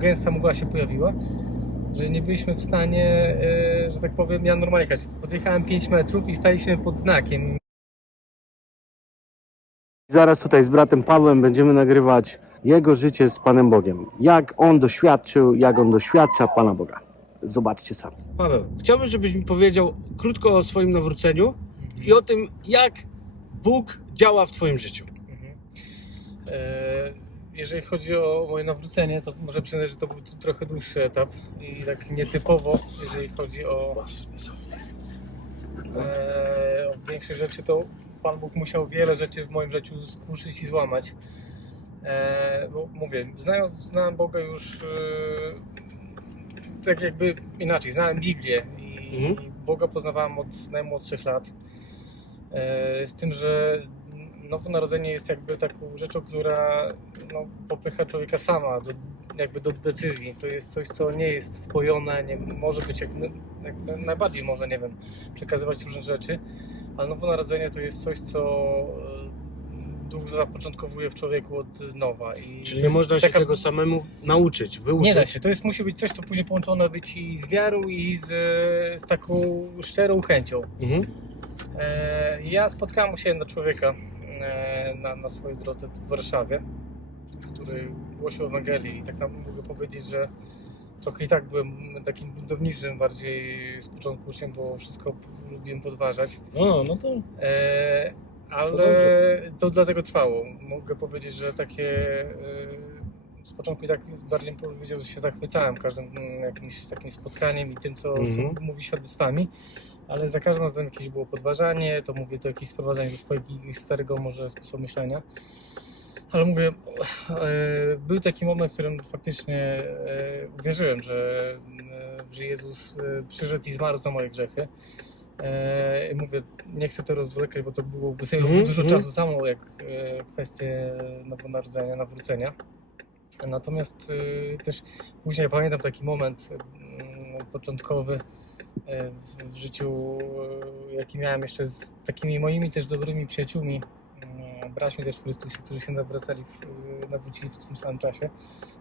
gęsta mgła się pojawiła, że nie byliśmy w stanie, e, że tak powiem, ja normalnie jechać. Podjechałem 5 metrów i staliśmy pod znakiem. Zaraz tutaj z bratem Pawłem będziemy nagrywać jego życie z Panem Bogiem. Jak on doświadczył, jak on doświadcza Pana Boga. Zobaczcie sami. Paweł, chciałbym, żebyś mi powiedział krótko o swoim nawróceniu i o tym, jak Bóg działa w Twoim życiu. Mhm. E, Jeżeli chodzi o moje nawrócenie, to muszę przyznać, że to był trochę dłuższy etap i tak nietypowo, jeżeli chodzi o, e, o większe rzeczy, to Pan Bóg musiał wiele rzeczy w moim życiu skruszyć i złamać. E, bo mówię, znając, znałem Boga już e, tak jakby inaczej, znałem Biblię i, Mhm. i Boga poznawałem od najmłodszych lat. E, z tym, że nowonarodzenie jest jakby taką rzeczą, która no, popycha człowieka sama do, jakby do decyzji. To jest coś, co nie jest wpojone, nie może być jak, jak najbardziej może, nie wiem, przekazywać różne rzeczy, ale nowonarodzenie to jest coś, co e, Duch zapoczątkowuje w człowieku od nowa. I Czyli nie można się taka- tego samemu nauczyć, wyuczyć. nie da się. To jest, musi być coś, co później połączone być i z wiarą, i z, z taką szczerą chęcią. Mhm. E, Ja spotkałem się jednego człowieka e, na, na swojej drodze w Warszawie, który głosił Ewangelii i tak naprawdę mogę powiedzieć, że trochę i tak byłem takim budowniczym bardziej z początku uczniem, bo wszystko lubiłem podważać. No, no to E, ale dobrze. to, dlatego trwało. Mogę powiedzieć, że takie e, z początku i tak bardziej powiedział, że się zachwycałem każdym mm, jakimś takim spotkaniem i tym, co, Mhm. co mówi świadectwami. Ale za każdym razem jakieś było podważanie, to mówię, to jakieś sprowadzanie do swojego starego może sposobu myślenia. Ale mówię, e, był taki moment, w którym faktycznie e, uwierzyłem, że, e, że Jezus przyszedł i zmarł za moje grzechy. I mówię, nie chcę to rozwlekać, bo to byłoby zajęło Mhm, dużo mhm. czasu samo, jak kwestie nowonarodzenia, nawrócenia. Natomiast też później pamiętam taki moment mm, początkowy w, w życiu, e, jaki miałem jeszcze z takimi moimi też dobrymi przyjaciółmi, mm, braćmi też w Chrystusie, którzy się nawracali, w, nawrócili w tym samym czasie.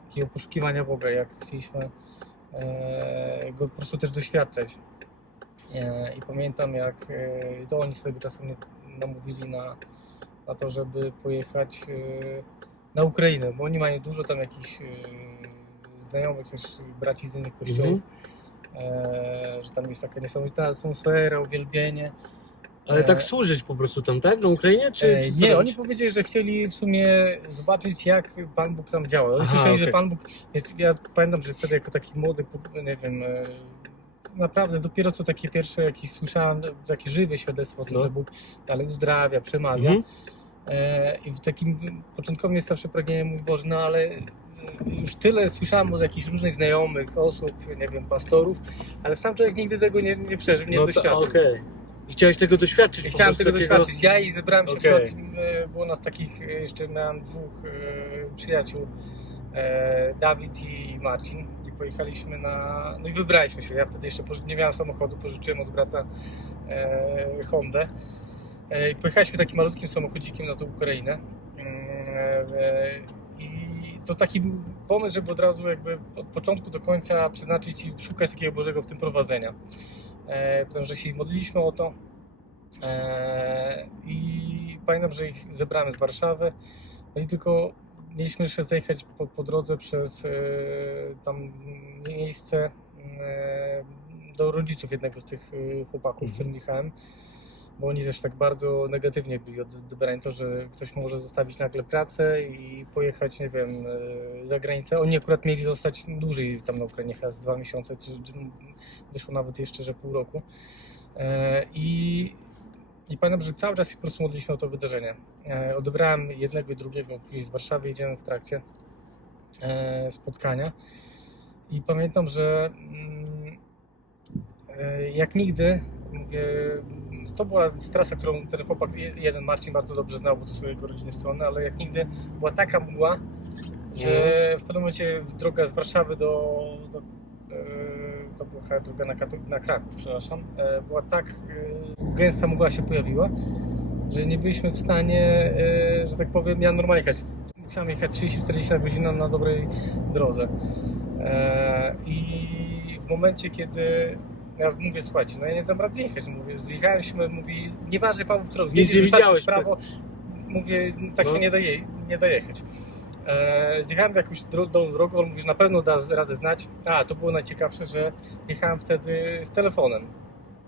Takiego poszukiwania Boga, jak chcieliśmy e, go po prostu też doświadczać. E, I pamiętam, jak e, to oni swego czasu mnie namówili na, na to, żeby pojechać e, na Ukrainę, bo oni mają dużo tam jakichś e, znajomych, też braci z innych kościołów, e, że tam jest taka niesamowita atmosfera, uwielbienie. Ale E, tak służyć po prostu tam, tak? Na Ukrainie? Czy, E, czy co nie, robić? oni powiedzieli, że chcieli w sumie zobaczyć, jak Pan Bóg tam działa. Oni Aha, słyszeli, okej. że Pan Bóg. Ja, ja pamiętam, że wtedy jako taki młody, nie wiem, e, naprawdę dopiero co takie pierwsze jakieś słyszałem, takie żywe świadectwo o tym, No. że Bóg dalej uzdrawia, przemawia. Mhm. E, I w takim początkowym jest zawsze pragnienie, mój Boże, no ale e, już tyle słyszałem od jakichś różnych znajomych, osób, nie wiem, pastorów, ale sam człowiek nigdy tego nie, nie przeżył, nie No doświadczył. okej. I chciałeś tego doświadczyć I chciałem tego takiego... doświadczyć. Ja i zebrałem się okay. było nas takich, e, jeszcze miałem dwóch e, przyjaciół, e, Dawid i Marcin i pojechaliśmy na, no i wybraliśmy się, ja wtedy jeszcze poży- nie miałem samochodu, pożyczyłem od brata e, Hondę e, i pojechaliśmy takim malutkim samochodzikiem na tą Ukrainę Mm, e, i to taki pomysł, żeby od razu jakby od początku do końca przeznaczyć i szukać takiego Bożego w tym prowadzenia. E, potem, że się modliliśmy o to. E, I pamiętam, że ich zebrałem z Warszawy. No i tylko mieliśmy jeszcze zajechać po, po drodze przez e, tam miejsce e, do rodziców jednego z tych e, chłopaków, Mhm. z którym jechałem. Bo oni też tak bardzo negatywnie byli odebrani to, że ktoś może zostawić nagle pracę i pojechać, nie wiem, e, za granicę. Oni akurat mieli zostać dłużej tam na Ukrainie, chyba z dwa miesiące, czy, czy wyszło nawet jeszcze, że pół roku. E, I, I pamiętam, że cały czas się po prostu modliliśmy o to wydarzenie. E, Odebrałem jednego i drugiego, później z Warszawy jedziemy w trakcie spotkania. I pamiętam, że mm, jak nigdy, mówię, to była trasa, którą ten chłopak, je- jeden Marcin bardzo dobrze znał, bo to są jego rodzinne strony, ale jak nigdy była taka mgła, że w pewnym momencie droga z Warszawy do, do e, to była chyba droga na, na Kraków, przepraszam, e, była tak e, gęsta mgła się pojawiła, że nie byliśmy w stanie, e, że tak powiem, ja normalnie jechać. Musiałem jechać 30-40 na godzinę na dobrej drodze. E, I w momencie, kiedy ja mówię, słuchajcie, no ja nie dam rady jechać, mówię, zjechałem się, mówi, nieważne Paweł, w którą nie widziałeś, w prawo, mówię, tak No. się nie da, je, nie da jechać. E, zjechałem w jakąś dro- dolną drogę, on mówi, że na pewno da radę znać. A, to było najciekawsze, że jechałem wtedy z telefonem.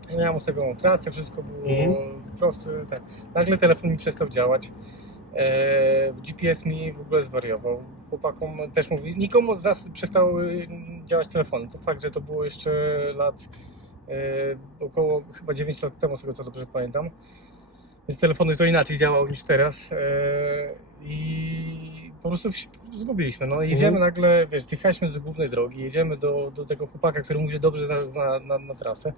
Ja Miałem ustawioną trasę, wszystko było Mhm. proste. Tak. Nagle telefon mi przestał działać. E, GPS mi w ogóle zwariował. Chłopakom też mówi, nikomu z nas przestały działać telefony. To fakt, że to było jeszcze lat około chyba 9 lat temu, z tego co dobrze pamiętam. Więc telefony to inaczej działały niż teraz. E, I po prostu się zgubiliśmy. No, jedziemy Mhm. nagle, wiesz, zjechaliśmy z głównej drogi, jedziemy do, do tego chłopaka, który mówi, że dobrze zna, zna na, na trasę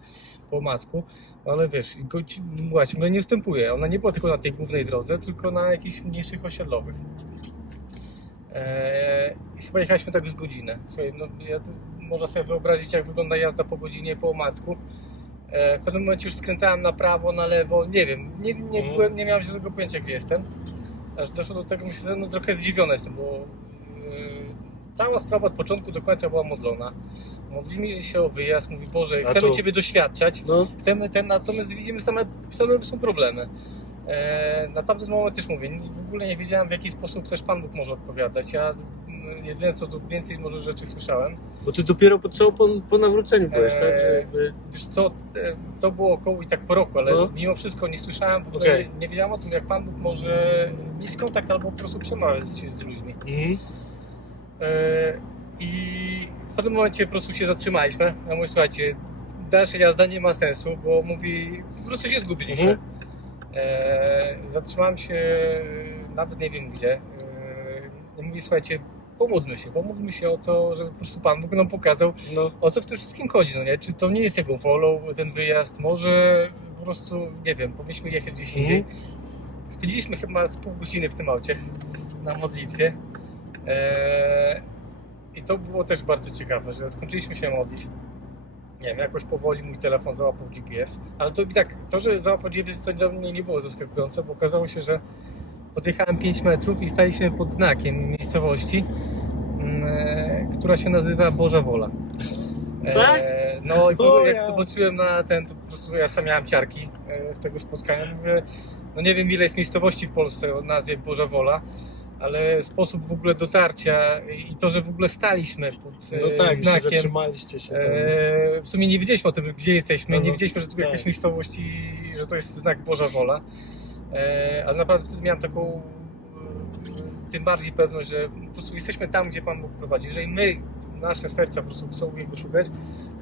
po masku. No, ale wiesz, go, mgła ciągle nie wstępuje. Ona nie była tylko na tej głównej drodze, tylko na jakichś mniejszych osiedlowych. Eee, chyba jechaliśmy tak z godzinę. Słuchaj, no, ja, można sobie wyobrazić, jak wygląda jazda po godzinie po omacku. Eee, w pewnym momencie już skręcałem na prawo, na lewo, nie wiem, nie, nie, Mhm. byłem, nie miałem żadnego pojęcia, gdzie jestem. Aż doszło do tego, myślę, no, trochę zdziwiony jestem, bo eee, cała sprawa od początku do końca była modlona. Modlimy się o wyjazd, mówi Boże, chcemy Ciebie doświadczać, No, chcemy ten, natomiast widzimy same, same są problemy. E, na tamten moment też mówię, w ogóle nie wiedziałem w jaki sposób też Pan Bóg może odpowiadać. Ja jedyne co tu więcej może rzeczy słyszałem. bo ty dopiero po, co, po, po nawróceniu byłeś, Eee, tak? Że jakby... Wiesz co, e, to było około i tak po roku, ale No. mimo wszystko nie słyszałem, w ogóle Okej. nie, nie wiedziałem o tym jak Pan Bóg może mieć kontakt albo po prostu przemawiać z, z ludźmi. Mhm. E, I w pewnym momencie po prostu się zatrzymaliśmy. Ja mówię, słuchajcie, dalsza jazda nie ma sensu, bo mówi, po prostu się zgubiliśmy. Mhm. E, zatrzymałem się nawet nie wiem gdzie. E, i mówi, słuchajcie, pomódlmy się, pomódlmy się o to, żeby po prostu Pan Bóg nam pokazał, No, o co w tym wszystkim chodzi, no nie? Czy to nie jest jego wolą, ten wyjazd, może po prostu, nie wiem, powinniśmy jechać gdzieś indziej. Spędziliśmy chyba z pół godziny w tym aucie na modlitwie. Eee, I to było też bardzo ciekawe, że skończyliśmy się modlić. Nie wiem, jakoś powoli mój telefon załapał GPS, ale to i tak, to, że załapał GPS to dla mnie nie było zaskakujące, bo okazało się, że podjechałem 5 metrów i staliśmy pod znakiem miejscowości, mm, e, która się nazywa Boża Wola. E, Tak? No i O jak ja. zobaczyłem na ten, to po prostu ja sam miałem ciarki e, z tego spotkania. Mówię, no nie wiem ile jest miejscowości w Polsce o nazwie Boża Wola, ale sposób w ogóle dotarcia i to, że w ogóle staliśmy pod e, no tak, się znakiem. zatrzymaliście się. E, w sumie nie wiedzieliśmy o tym, gdzie jesteśmy, No, nie no, wiedzieliśmy, że tu tak. jakaś miejscowość i że to jest znak Boża Wola. E, ale naprawdę wtedy miałem taką e, tym bardziej pewność, że po prostu jesteśmy tam, gdzie Pan Bóg prowadzi. Jeżeli my, nasze serca po prostu chcą Jego szukać,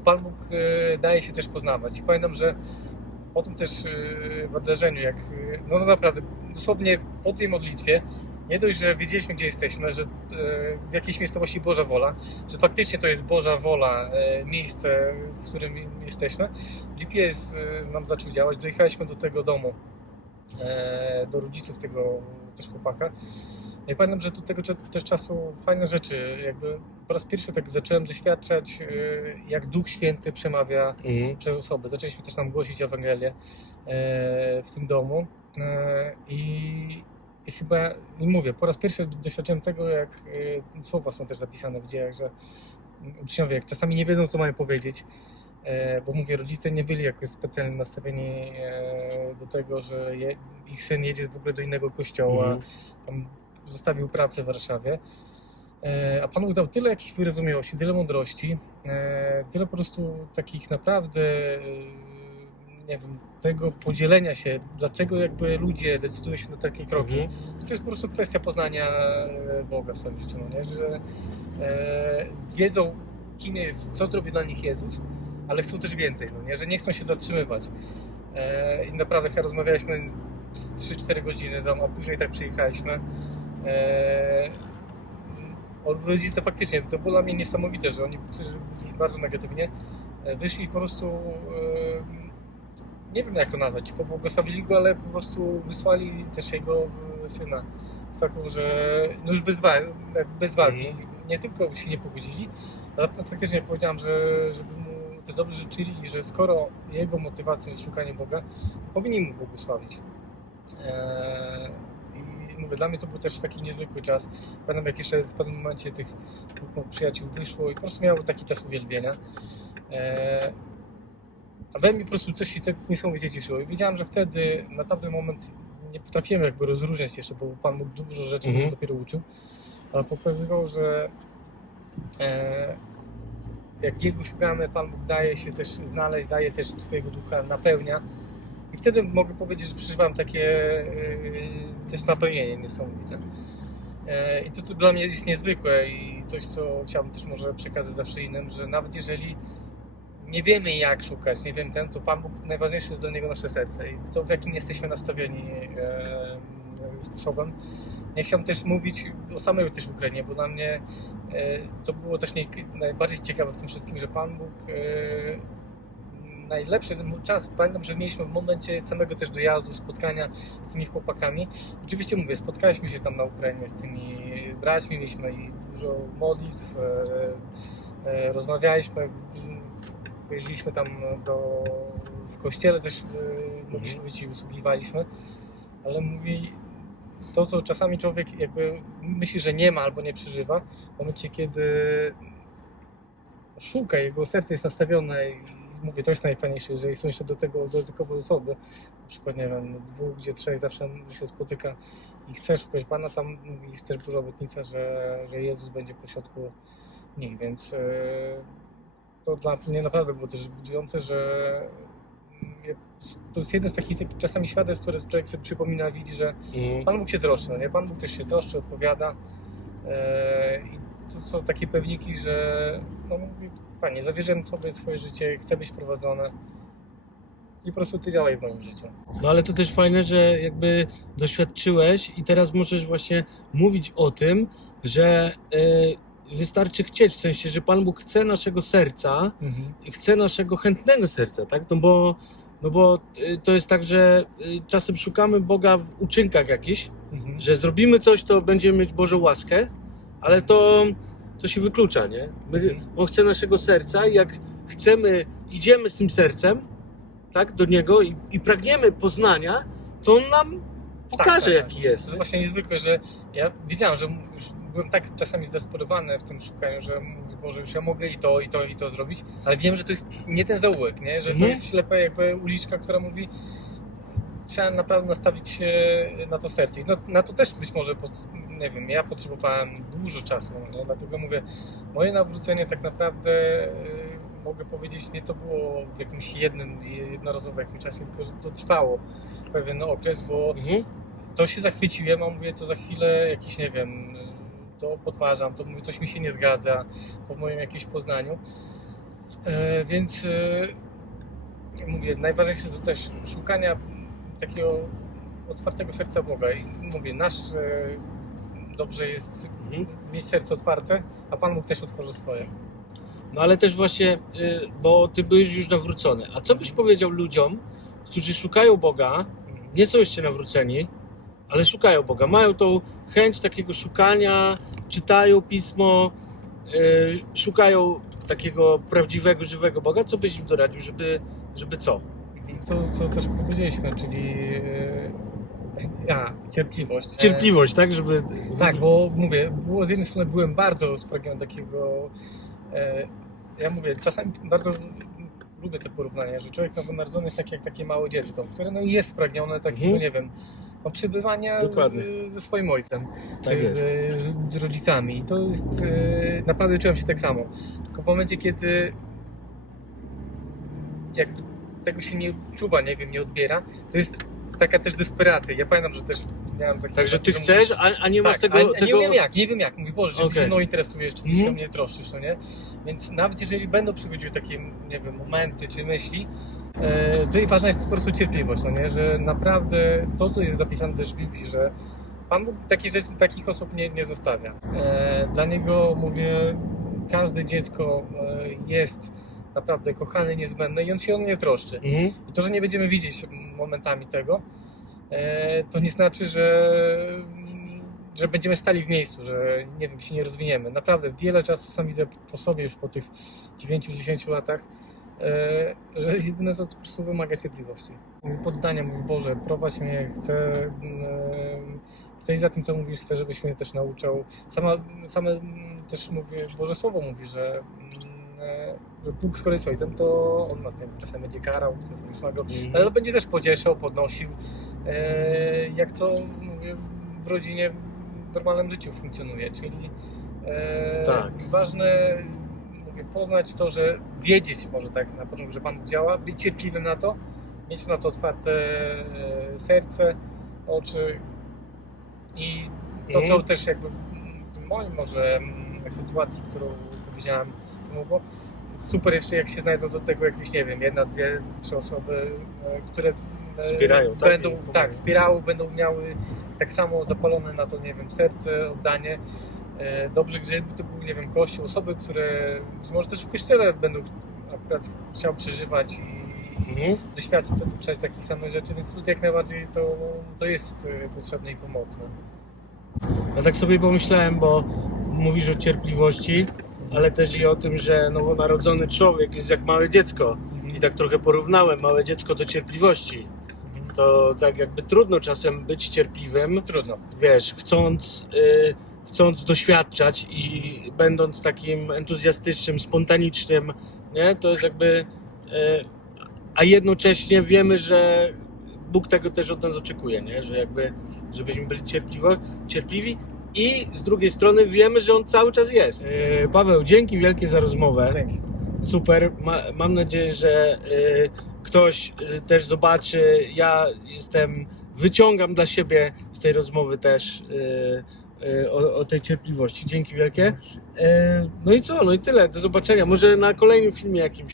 Pan Bóg e, daje się też poznawać. I pamiętam, że po tym też e, wydarzeniu, jak e, no, no naprawdę, dosłownie po tej modlitwie, nie dość, że wiedzieliśmy, gdzie jesteśmy, że e, w jakiejś miejscowości Boża Wola, że faktycznie to jest Boża Wola, e, miejsce, w którym jesteśmy. GPS e, nam zaczął działać, dojechaliśmy do tego domu, do rodziców tego też chłopaka. Ja pamiętam, że do tego też czasu fajne rzeczy, jakby po raz pierwszy tak zacząłem doświadczać, jak Duch Święty przemawia Mhm. przez osoby. Zaczęliśmy też tam głosić Ewangelię w tym domu i, i chyba, i mówię, po raz pierwszy doświadczyłem tego, jak e, słowa są też zapisane w dziejach, że uczniowie jak czasami nie wiedzą, co mają powiedzieć, e, bo mówię, rodzice nie byli jakoś specjalnie nastawieni e, do tego, że je, ich syn jedzie w ogóle do innego kościoła, Mhm. tam zostawił pracę w Warszawie. E, A Pan Bóg dał tyle jakichś wyrozumiałości, tyle mądrości, tyle po prostu takich naprawdę, nie wiem, tego podzielenia się, dlaczego jakby ludzie decydują się na takie kroki. Mhm. To jest po prostu kwestia poznania e, Boga w swoim życiu, no nie? że e, wiedzą, kim jest, co zrobi dla nich Jezus, ale chcą też więcej, no nie? że nie chcą się zatrzymywać. E, I naprawdę chyba rozmawialiśmy z 3-4 godziny tam, a później tak przyjechaliśmy. E, rodzice faktycznie, to było dla mnie niesamowite, że oni, którzy byli bardzo negatywnie, e, wyszli i po prostu, e, nie wiem jak to nazwać, czy pobłogosławili go, ale po prostu wysłali też jego e, syna z taką, że no już bez, wa- bez walki, nie tylko się nie pogodzili, ale faktycznie powiedziałem, że żeby mu też dobrze życzyli i że skoro jego motywacją jest szukanie Boga, to powinni mu błogosławić. Eee, I mówię, dla mnie to był też taki niezwykły czas. Pamiętam jak jeszcze w pewnym momencie tych przyjaciół wyszło i po prostu miało taki czas uwielbienia. E, a we mnie po prostu coś się tak niesamowicie cieszyło i wiedziałem, że wtedy na tamten moment nie potrafiłem jakby rozróżniać jeszcze, bo Pan Bóg dużo rzeczy Mhm. dopiero uczył, ale pokazywał, że e, jak Jego szukamy, Pan Bóg daje się też znaleźć, daje też Twojego ducha, napełnia. I wtedy mogę powiedzieć, że przeżywam takie yy, też napełnienie niesamowite. E, I to, to dla mnie jest niezwykłe i coś, co chciałbym też może przekazać zawsze innym, że nawet jeżeli nie wiemy jak szukać, nie wiem ten, to Pan Bóg najważniejsze jest dla Niego nasze serce i to w jakim jesteśmy nastawieni e, sposobem. Nie chciałbym też mówić o samej też Ukrainie, bo dla mnie e, to było też nie, najbardziej ciekawe w tym wszystkim, że Pan Bóg e, najlepszy czas, pamiętam, że mieliśmy w momencie samego też dojazdu, spotkania z tymi chłopakami. Oczywiście mówię, spotkaliśmy się tam na Ukrainie z tymi braćmi, mieliśmy i dużo modlitw, e, e, rozmawialiśmy, jeździliśmy tam do, w kościele też e, mogliśmy być i usługiwaliśmy, ale mówi, to co czasami człowiek jakby myśli, że nie ma albo nie przeżywa, w momencie kiedy szuka, jego serce jest nastawione i mówię, to jest najfajniejsze, jeżeli są jeszcze do tego dodatkowe osoby, na przykład, nie wiem, dwóch, gdzie trzech zawsze się spotyka i chce szukać Pana, tam jest też duża obietnica, że, że Jezus będzie pośrodku nich, więc e, to dla mnie naprawdę było też budujące, że mm, to jest jeden z takich czasami świadectw, które człowiek sobie przypomina, widzi, że Mhm. Pan Bóg się troszczy, no nie? Pan Bóg też się troszczy, odpowiada. E, I to są takie pewniki, że no mówi, Panie, zawierzam Sobie swoje życie, chcę być prowadzone i po prostu Ty działaj w moim życiu. No ale to też fajne, że jakby doświadczyłeś i teraz możesz właśnie mówić o tym, że y, wystarczy chcieć, w sensie, że Pan Bóg chce naszego serca i chce naszego chętnego serca, tak? No bo, no bo y, to jest tak, że y, czasem szukamy Boga w uczynkach jakichś, Mhm. że zrobimy coś, to będziemy mieć Bożą łaskę, ale to, to się wyklucza, nie? My, Mhm. on chce naszego serca i jak chcemy, idziemy z tym sercem, tak, do Niego i, i pragniemy poznania, to On nam pokaże, tak, jaki To jest. jest właśnie niezwykłe, że ja wiedziałem, że już byłem tak czasami zdesperowany w tym szukaniu, że mówię, Boże, już ja mogę i to, i to, i to zrobić, ale wiem, że to jest nie ten zaułek, nie? że to jest ślepa jakby uliczka, która mówi trzeba naprawdę nastawić się na to serce. No, na to też być może, pod, nie wiem, ja potrzebowałem dużo czasu, nie? dlatego mówię, moje nawrócenie tak naprawdę y, mogę powiedzieć, nie to było w jakimś jednym, jednorazowym jakimś czasie, tylko że to trwało pewien okres, bo Mhm. to się zachwyciłem, a mówię, to za chwilę jakiś, nie wiem, to podważam, to mówię, coś mi się nie zgadza, to w moim jakimś poznaniu. E, więc e, mówię, najważniejsze to też szukania takiego otwartego serca Boga. I mówię, nasz e, dobrze jest Mhm. mieć serce otwarte, a Pan Bóg też otworzy swoje. No ale też właśnie, y, bo Ty byłeś już nawrócony. A co byś powiedział ludziom, którzy szukają Boga, nie są jeszcze nawróceni, ale szukają Boga, mają tą chęć takiego szukania, czytają pismo, y, szukają takiego prawdziwego, żywego Boga, co byś im doradził, żeby, żeby co? To, co też powiedzieliśmy, czyli e, a, cierpliwość. E, Cierpliwość, tak? Żeby... Tak, bo mówię, było, z jednej strony byłem bardzo spragniony takiego. E, ja mówię, czasami bardzo lubię te porównania, że człowiek nowonarodzony jest taki jak takie małe dziecko, które no jest spragnione takiego, Mhm. nie wiem, no, przebywania z, ze swoim ojcem, Tak czy z, z rodzicami. To jest, e, naprawdę czułem się tak samo. Tylko w momencie, kiedy jakby tego się nie czuwa, nie wiem, nie odbiera, to jest taka też desperacja. Ja pamiętam, że też miałem takie... Także Ty chcesz, a, a nie masz tak, tego... a, a tego... nie wiem jak, nie wiem jak. Mówię, Boże, czy ty Okej. się mną interesujesz, czy ty się Mhm. o mnie troszczysz, no nie? Więc nawet jeżeli będą przychodziły takie, nie wiem, momenty czy myśli, e, i ważna jest po prostu cierpliwość, no nie? Że naprawdę to, co jest zapisane też w Biblii, że Pan Bóg takich, rzeczy, takich osób nie, nie zostawia. E, dla Niego, mówię, każde dziecko e, jest naprawdę kochane, niezbędne i On się o nie troszczy. Mhm. I to, że nie będziemy widzieć momentami tego, to nie znaczy, że, że będziemy stali w miejscu, że nie wiem, się nie rozwiniemy. Naprawdę wiele czasu sam widzę po sobie już po tych 9-10 latach, że jedyne co to po prostu wymaga cierpliwości. Poddania, mówi Boże, prowadź mnie, chcę, mm, chcę iść za tym, co mówisz, chcę, żebyś mnie też nauczał. Sama, same mm, też mówię, Boże Słowo mówi, że, mm, e, że Bóg, który jest ojcem, to On nas nie wiem, czasem będzie karał, czasem smago, ale będzie też pocieszał, podnosił. E, jak to mówię, w rodzinie, w normalnym życiu funkcjonuje, czyli e, Tak. ważne mówię, poznać to, że wiedzieć może tak na początku, że Pan Bóg działa, być cierpliwym na to, mieć na to otwarte e, serce, oczy i to, co Mhm. też jakby w tym moim może sytuacji, którą powiedziałem, pomogło, super jeszcze jak się znajdą do tego jakieś, nie wiem, jedna, dwie, trzy osoby, e, które e, Wspierają, tak? będą, pomagają. tak, wspierały, będą miały tak samo zapalone na to, nie wiem, serce, oddanie. E, Dobrze, gdyby to był, nie wiem, kościół, osoby, które być może też w kościele będą akurat chciał przeżywać i Mhm. doświadczać takich samych rzeczy, więc tutaj jak najbardziej to, to jest e, potrzebne i pomocne. Ja tak sobie pomyślałem, bo mówisz o cierpliwości, ale też i o tym, że nowonarodzony człowiek jest jak małe dziecko. I tak trochę porównałem małe dziecko do cierpliwości. To tak jakby trudno czasem być cierpliwym, Trudno. wiesz, chcąc, y, chcąc doświadczać i będąc takim entuzjastycznym, spontanicznym, nie? To jest jakby. Y, a jednocześnie wiemy, że Bóg tego też od nas oczekuje, nie? Że jakby, żebyśmy byli cierpliwi, cierpliwi i z drugiej strony wiemy, że On cały czas jest. Y, Paweł, dzięki wielkie za rozmowę. Dzięki. Super. Ma, mam nadzieję, że y, ktoś też zobaczy. Ja jestem, wyciągam dla siebie z tej rozmowy też o, o tej cierpliwości. Dzięki wielkie. Y, no i co? No i tyle. Do zobaczenia. Może na kolejnym filmie jakimś.